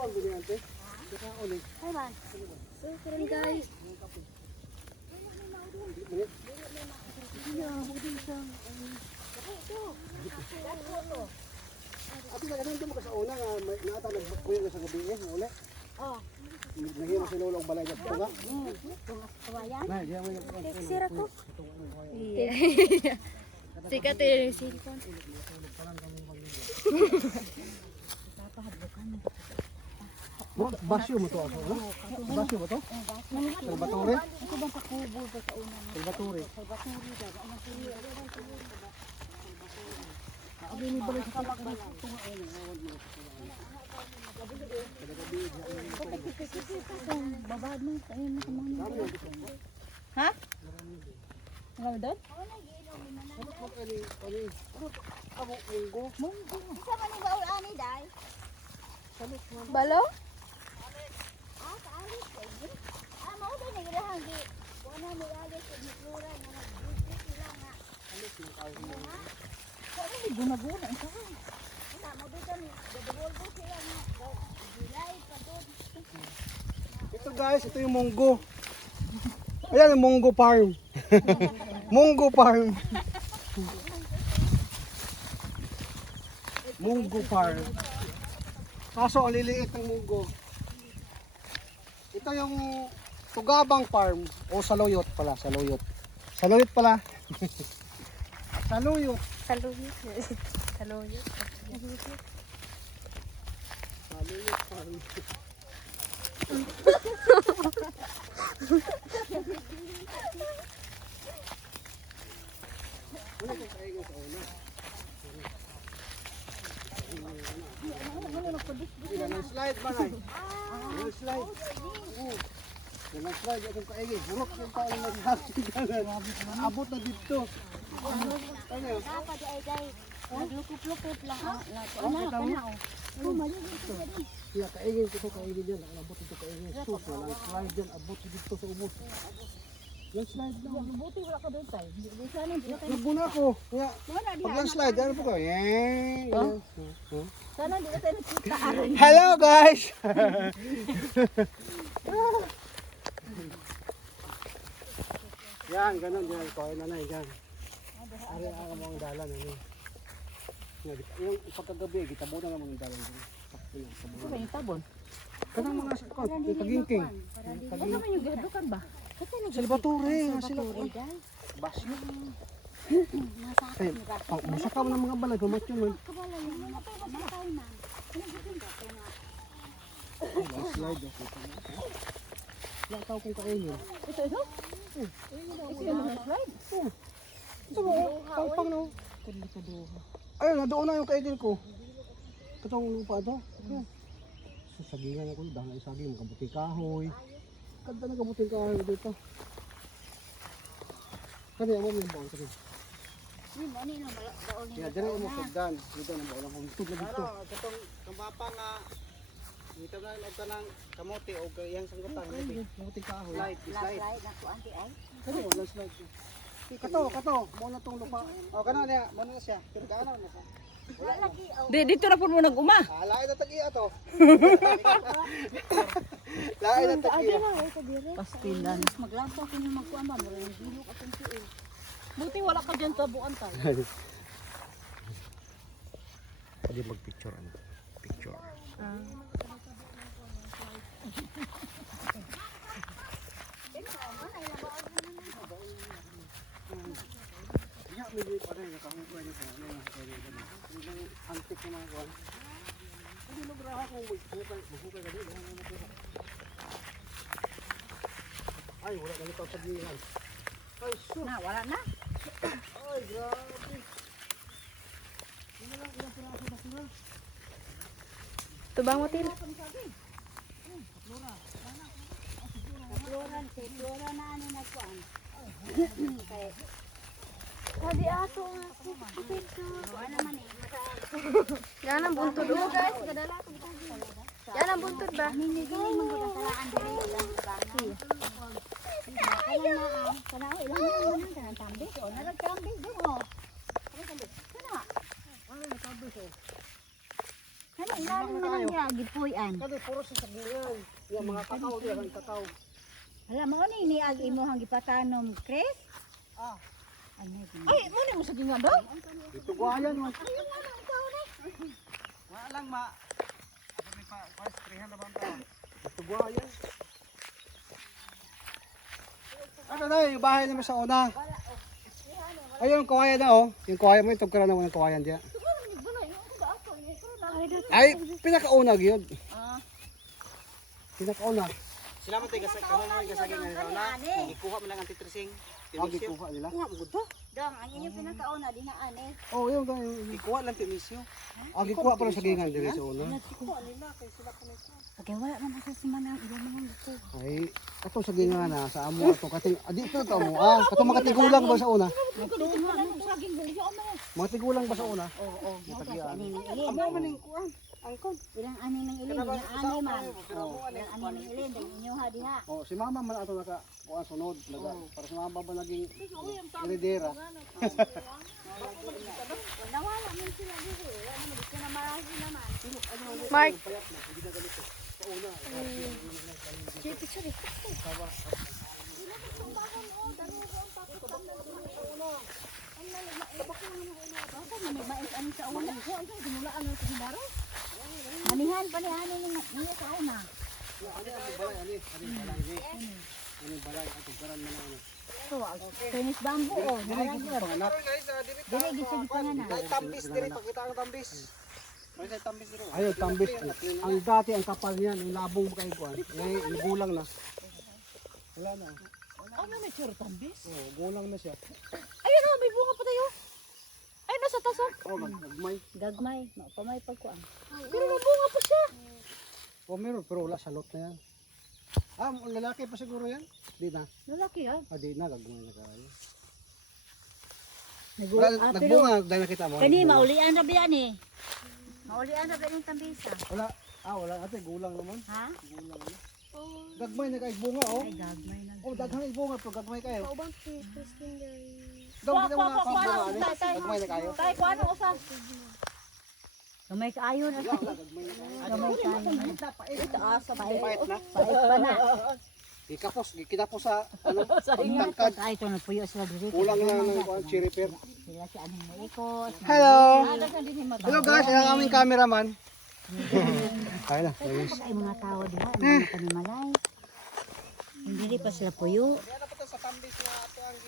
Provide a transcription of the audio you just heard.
Ay man. So, karon guys. Ate na ganun mo ka sa una nga naata nagkuya sa gabi uli. Oh. Naghiya si lolo og balay sa tunga. Kawayan. Na, diya mo Sira ko. Sikat yung cellphone. Basyo mo to ako, ha? Basyo mo to? Salvatore? Ako bang pakubol pa sa una? Salvatore. Abi ni balik sa kalakban. Babad mo, tayo mo kumano. Ha? Ano doon? Isa man ni baul ani dai. Balo? Ah, kaalis kay. Ah, mao ba ni ilahang di. Kuno ni alis ni flora nga nag-buti sila nga. Ano ni guna-guna ito? Ina mo dito ni dadolbo sila nga. Dilay pa doon. Ito guys, ito yung munggo. Ayan yung munggo farm. Munggo farm. Munggo farm. Kaso ang liliit ng munggo. Ito yung Tugabang farm o Saluyot pala, Saluyot. Saluyot pala. Saluyot. Saluyot. Saluyot. Saluyot farm. Wala kang kaigo sa una. Ganang slide ba na? Ganang slide. Ganang slide akong kaigi. Burok yung taon na naghakiganan. Abot na dito. Ano yun? Dapat di ay dai. Lukop-lukop lang. Ano ka tamo? Kaya kaigi ko kaigi dyan. Abot ito kaigi. Sus, walang slide dyan. Abot dito sa ubos. Yung slide lang. Buti wala ka doon tayo. Di sana di tayo. Nagbuna ko. Kaya pag lang slide, ano po ko? Sana di tayo nakita. Hello guys! Yan, ganun yan. Kuha na na yan. Ari ang mga dalan. Ano. Yung pagkagabi, gitabo na naman yung dalan. Ano ba yung tabon? Kanang mga sakot, yung pagingking. Ano naman yung gadukan ba? Salvatore, sila. Basyo. Masaka mo ng mga balag, mamatyo man. Slide ako. Wala tao kong kainin. Ito? Ito yung mga slide? Ito mo, pang no. Ayun, nadoon na yung kainin ko. Katong lupa ito. Sasagingan ako, dahil ang saging, kabuting kahoy. Ganda na kabuting kahoy dito. Kani, amo mo yung baon kani. Ani na baul ni. Kaya dyan mo sagdan. Dito na baon akong tubig dito. Katong kamapa nga dito na lang ng kamote o iyang sanggutan. Kabuting kahoy. Slide. Naku anti ay. Kani, wala slide. Kato, muna tong lupa. O kana niya, muna na siya. Pero kaano na siya. Wala lagi. Dito na po mo nag-uma. Lain na tag-iya to. Lain na tag-iya. Pastilan. Maglato ko ni magkuan ba mo rin bilog atong tuig. Buti wala ka dyan tabuan tayo. Pwede mag-picture ano? Picture. Kaya medyo pa rin nakahukuha niya sa antik na mga kuwan. Hindi magraha kung maghukay ka din. Ay, wala ka nito sabihan. Ay, sus! Na wala na. Ay, grabe! Ano lang, ilang piraso na sila? Tubang mo, Til. Flora na ani na kuan. Kay Sabi ato nga. wala man eh. Yan ang buntod mo, guys. Gadala ko. Yan ang buntod ba? Gini mo gud talaan diri lang ba. Kaya na kana ilang mo nang kana tambi o na tambi do mo. Kana. Ano, nakabi ko? Kana Ilalim mo lang niya, gipuy-an. Kasi puro sa sagingan. Yung mga kakao, yung kakao. Hala, mo ni ag imo hang gipatanom, Chris? Ah. Ay, mo na mo sa ginga daw. Ito guayan mo. Wala lang ma. Ako may pa, 300 na ba ang taon? Ito guayan. Ano na yung bahay naman sa una. Ayun, yung kawayan na oh. Yung kawayan mo, itong karanaw ng kawayan diyan. Ay, pinakauna yun. Pinakauna. Sila man tayo kamo mo gasagin nga na. Gikuha mo lang ang titrising. Agi kuha nila. Kuha mo gud to. Dong, ang inyong pinakauna dinaan eh. Oh, yun ganyan. Gikuha lang tinisyo. Agi kuha pa lang sa gingan din sa una. Okay, wala naman sa simanang ilang mga gusto. Ay, ato sa gingan na sa amo ato kating dito to mo. Ah, kato mga tigulang ba sa una? Mga tigulang ba sa una? Oo, matagian. Amo man ning kuan. Angkon. Ilang ani ng ilin, ilang ani man. Ilang ani ng ilin, dahil inyo ha diha. Oh, si mama man ato naka kuan sunod, naga para si mama ba naging heredera. Nawala man sila dito. Wala naman dito na marami naman. Mark. Anihan pa ni ani niya sa una. Ano balay ato garan man ano. So, Chinese bamboo oh. Panganak. Dili gisig panganak. Dai tambis diri pakita ang tambis. May sa tambis diri. Ayun, tambis. Ang dati ang kapal niyan, yung labong kay kuan. Ngayon, gulang na. Wala na. Ano may sure tambis? Oh, gulang na siya. Ayun oh, may bunga pa tayo. Ay, nasa taso. Oh, nagmay. Gagmay, pamay pagkuan. Pero may bunga pa siya. Oh, meron pero wala salot na yan. Ah, lalaki pa siguro yan? Di na. Lalaki ah. Ah, di na, gagmay na kayo. Pero Nagbunga, dahil nakita mo. kani nagbunga. maulian na biyan eh. Maulian na biyan yung tambisa. Wala. Ah, wala. Ate, gulang naman. Ha? Gulang na. Gagmay na kayo bunga, oh. Ay gagmay na. Oh, daghang ibunga pero gagmay kayo. Kaubang testing guys. Daw, kita mo na bunga, ano? Gagmay na kayo. Tay, kung ano usan? Gamay kaayo na. Gamay kaayo. Itaas sa Pait na. Pait pa na. Ikapos, kinapos sa, ano, tangkad. Ay, ito nagpuyo sila dito. Kulang na ng kuan, cherry pear. Sila si anong maikot. Hello! Dagan din mata. Hello guys, yan ang aming cameraman. Kaya na, ayos. Ay mga tao diha, ang mga panimalay. Hindi pa sila puyo. Ano pa to sa tambis na ato ang